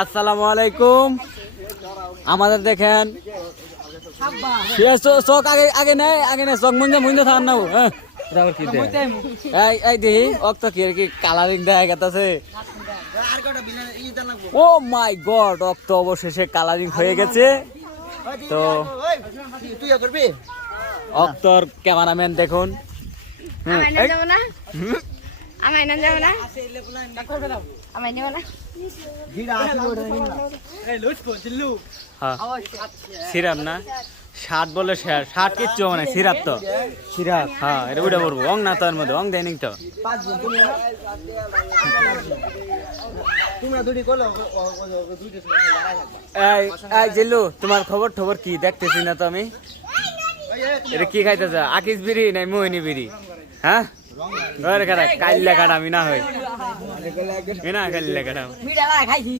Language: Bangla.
আসসালামু আলাইকুম। আমাদের দেখেন চক আগে আগে নেই আগে নেই চক মুঞ্জা থান না এই দেখি অক্ত কি আর কি কালারিং দেখা গেছে। ও মাই গড, অক্ত অবশেষে কালারিং হয়ে গেছে। তো অক্তর ক্যামেরাম্যান দেখুন। সিরাপ না শার্ট বলে শার্ট কিচ্ছু মানে সিরাপ তো সিরাপ। হ্যাঁ এটা উঠে পড়বো অং না তোর মধ্যে অং দেয়নি তো। জিল্লু তোমার খবর খবর কি দেখতেছি না তো আমি। এটা কি খাইতেছ আকিস বিড়ি নাই মোহিনী বিড়ি? হ্যাঁ কাইল্লা কাটামি না হয় না কাইল্লা কাটাম।